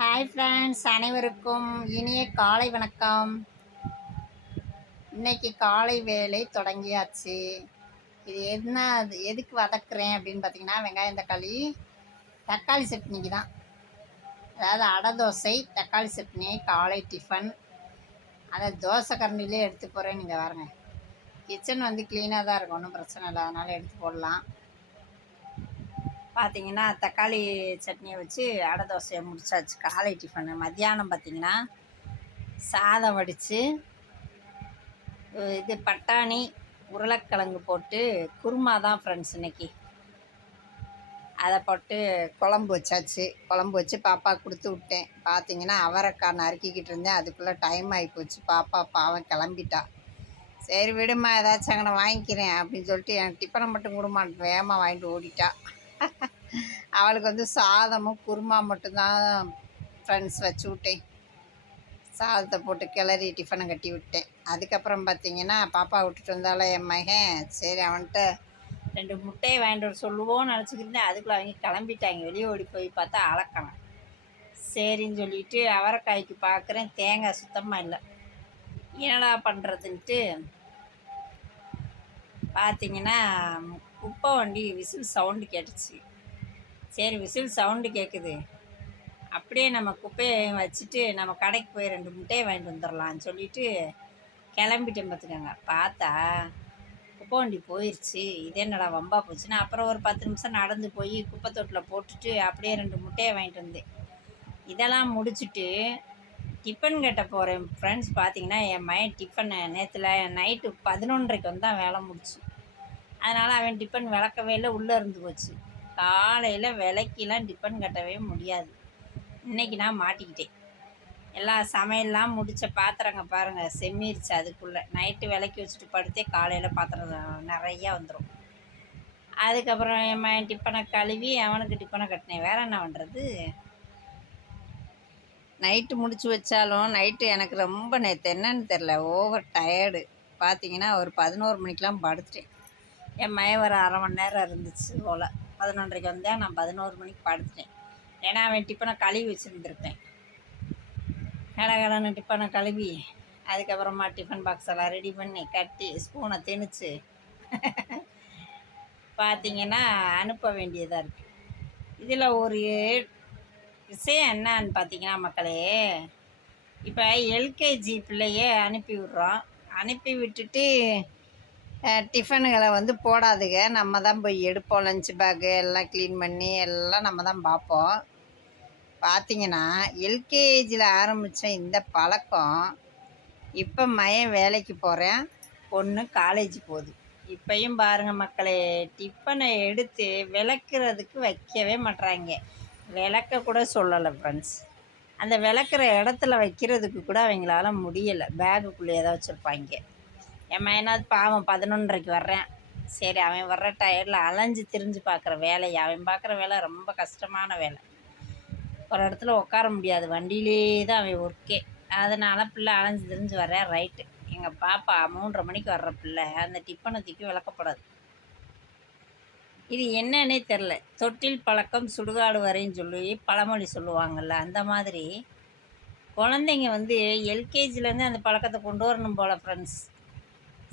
Hi friends அனைவருக்கும் இனிய காலை வணக்கம். இன்னைக்கு காலை வேலை தொடங்கியாச்சு. இது என்ன அது எதுக்கு வதக்குறேன் அப்படின்னு பார்த்தீங்கன்னா வெங்காயம் தக்காளி தக்காளி சட்னிக்கு தான். அதாவது அடை தோசை தக்காளி சட்னி காலை டிஃபன் அதை தோசை கரண்டிலே எடுத்து போகிறேன் நீங்கள் பாருங்க. கிச்சன் வந்து க்ளீனாக தான் இருக்கும் ஒன்றும் பிரச்சனை இல்லை. அதனால் எடுத்து போடலாம். பார்த்தீங்கன்னா தக்காளி சட்னியை வச்சு அடை தோசையை முடிச்சாச்சு. காலை டிஃபனு. மத்தியானம் பார்த்தீங்கன்னா சாதம் வடித்து இது பட்டாணி உருளைக்கிழங்கு போட்டு குருமா தான் ஃப்ரெண்ட்ஸ் இன்னைக்கு. அதை போட்டு குழம்பு வச்சாச்சு. குழம்பு வச்சு பாப்பா கொடுத்து விட்டேன். பார்த்தீங்கன்னா அவரைக்காய் நறுக்கிக்கிட்டு இருந்தேன். அதுக்குள்ளே டைம் ஆகி போச்சு. பாப்பா பாவம் கிளம்பிட்டா. சரி விடுமா ஏதாச்சும் அங்கே வாங்கிக்கிறேன் அப்படின்னு சொல்லிட்டு என் டிஃபனை மட்டும் கொடுமாட்டேன் வேகமாக வாங்கிட்டு ஓடிட்டா. அவளுக்கு வந்து சாதமும் குருமா மட்டும்தான் ஃப்ரெண்ட்ஸ் வச்சு விட்டேன். சாதத்தை போட்டு கிளறி டிஃபனை கட்டி விட்டேன். அதுக்கப்புறம் பார்த்தீங்கன்னா பாப்பா விட்டுட்டு வந்தாலே என் மகன் சரி அவன்கிட்ட ரெண்டு முட்டையை வாங்கிட்டு வர சொல்லுவோன்னு நினச்சிக்கிருந்தேன் அதுக்குள்ளே அவங்க கிளம்பிட்டாங்க. வெளியே ஓடி போய் பார்த்தா அளக்கலாம் சரின்னு சொல்லிட்டு அவரைக்காய்க்கு பார்க்குறேன் தேங்காய் சுத்தமாக இல்லை. என்னடா பண்ணுறதுன்ட்டு பார்த்தீங்கன்னா குப்பை வண்டி விசில் சவுண்டு கேட்டுச்சு. சரி விசில் சவுண்டு கேட்குது அப்படியே நம்ம குப்பையை வச்சுட்டு நம்ம கடைக்கு போய் ரெண்டு முட்டையை வாங்கிட்டு வந்துடலான்னு சொல்லிட்டு கிளம்பிட்டேன் பார்த்துக்கோங்க. பார்த்தா குப்பை வண்டி போயிடுச்சு இதே என்னடா வம்பா போச்சுன்னா அப்புறம் ஒரு பத்து நிமிஷம் நடந்து போய் குப்பை தொட்டில் போட்டுட்டு அப்படியே ரெண்டு முட்டையை வாங்கிட்டு வந்தேன். இதெல்லாம் முடிச்சுட்டு டிஃபன் கட்ட போகிறேன் ஃப்ரெண்ட்ஸ் பார்த்தீங்கன்னா என் மயன் டிஃபனை நேற்றுல நைட்டு பதினொன்றரைக்கு வந்தான் வேலை முடிச்சு. அதனால் அவன் டிஃபன் விளக்கவே இல்லை உள்ளே இருந்து போச்சு. காலையில் விலைக்கெலாம் டிஃபன் கட்டவே முடியாது. இன்றைக்கி நான் மாட்டிக்கிட்டேன். எல்லா சமையல்லாம் முடித்த பாத்திரங்க பாருங்கள் செம்மிருச்சு அதுக்குள்ளே. நைட்டு விலைக்கு வச்சுட்டு படுத்தே காலையில் பாத்திரம் நிறையா வந்துடும் அதுக்கப்புறம் என் மகன் டிஃபனை கழுவி அவனுக்கு டிஃபனை கட்டினேன். வேறு என்ன பண்ணுறது நைட்டு முடிச்சு வச்சாலும் நைட்டு எனக்கு ரொம்ப நேற்று என்னன்னு தெரில ஓவர் டயர்டு பார்த்தீங்கன்னா ஒரு பதினோரு மணிக்கெலாம் படுத்துட்டேன். என் மைய ஒரு அரை மணி நேரம் இருந்துச்சு போல். பதினொன்றரைக்கு வந்தேன் நான் பதினோரு மணிக்கு படுத்துட்டேன். ஏன்னா அவன் டிஃபனை கழுவி வச்சுருந்துருப்பேன். கடகடன்னு டிஃபனை கழுவி அதுக்கப்புறமா டிஃபன் பாக்ஸ் எல்லாம் ரெடி பண்ணி கட்டி ஸ்பூனை திணிச்சு பார்த்தீங்கன்னா அனுப்ப வேண்டியதாக இருக்குது இதில் ஒரு விஷயம் என்னன்னு பார்த்தீங்கன்னா மக்களே இப்போ எல்கேஜி பிள்ளையே அனுப்பி விட்றோம். அனுப்பி விட்டுட்டு டிஃபனுகளை வந்து போடாதுங்க. நம்ம தான் போய் எடுப்போம். லஞ்ச் பேக்கு எல்லாம் க்ளீன் பண்ணி எல்லாம் நம்ம தான் பார்ப்போம். பார்த்தீங்கன்னா எல்கேஜியில் ஆரம்பித்த இந்த பழக்கம் இப்போ மயன் வேலைக்கு போகிறேன் பொண்ணு காலேஜ் போகுது. இப்பையும் பாருங்கள் மக்களே டிஃபனை எடுத்து விளக்குறதுக்கு வைக்கவே மாட்றாங்க. விளக்க கூட சொல்லலை ஃப்ரெண்ட்ஸ் அந்த விளக்குற இடத்துல வைக்கிறதுக்கு கூட அவங்களால முடியலை. பேகுக்குள்ளேயே தான் வச்சுருப்பாங்க. என் மயனாவது பாவம் பதினொன்றரைக்கு வர்றேன். சரி அவன் வர்ற டயர்டில் அலைஞ்சு திரிஞ்சு பார்க்குற வேலை. அவன் பார்க்குற வேலை ரொம்ப கஷ்டமான வேலை. ஒரு இடத்துல உட்கார முடியாது. வண்டியிலே தான் அவன் ஒர்க்கே அதனால் பிள்ளை அலைஞ்சு திரிஞ்சு வர்றேன். ரைட்டு எங்கள் பாப்பா மூன்றரை மணிக்கு வர்ற பிள்ளை. அந்த டிஃபனை தூக்கி விளக்கப்படாது. இது என்னன்னே தெரில தொட்டில் பழக்கம் சுடுகாடு வரைன்னு சொல்லி பழமொழி சொல்லுவாங்கள்ல அந்த மாதிரி குழந்தைங்க வந்து எல்கேஜிலேருந்து அந்த பழக்கத்தை கொண்டு வரணும் போல் ஃப்ரெண்ட்ஸ்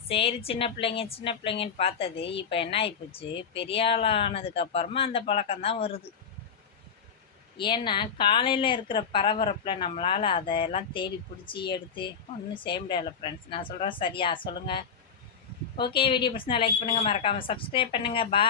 சரி சின்ன பிள்ளைங்க சின்ன பிள்ளைங்கன்னு பார்த்தது இப்போ என்ன ஆகிப்போச்சு பெரிய ஆளானதுக்கப்புறமா அந்த பழக்கம் தான் வருது. ஏன்னா காலையில் இருக்கிற பரபரப்பில் நம்மளால் அதையெல்லாம் தேடி பிடிச்சி எடுத்து ஒன்றும் செய்ய முடியாது ஃப்ரெண்ட்ஸ் நான் சொல்கிறேன் சரியா? சொல்லுங்கள் ஓகே வீடியோ பிடிச்சினா லைக் பண்ணுங்கள் மறக்காமல் சப்ஸ்கிரைப் பண்ணுங்கள் பா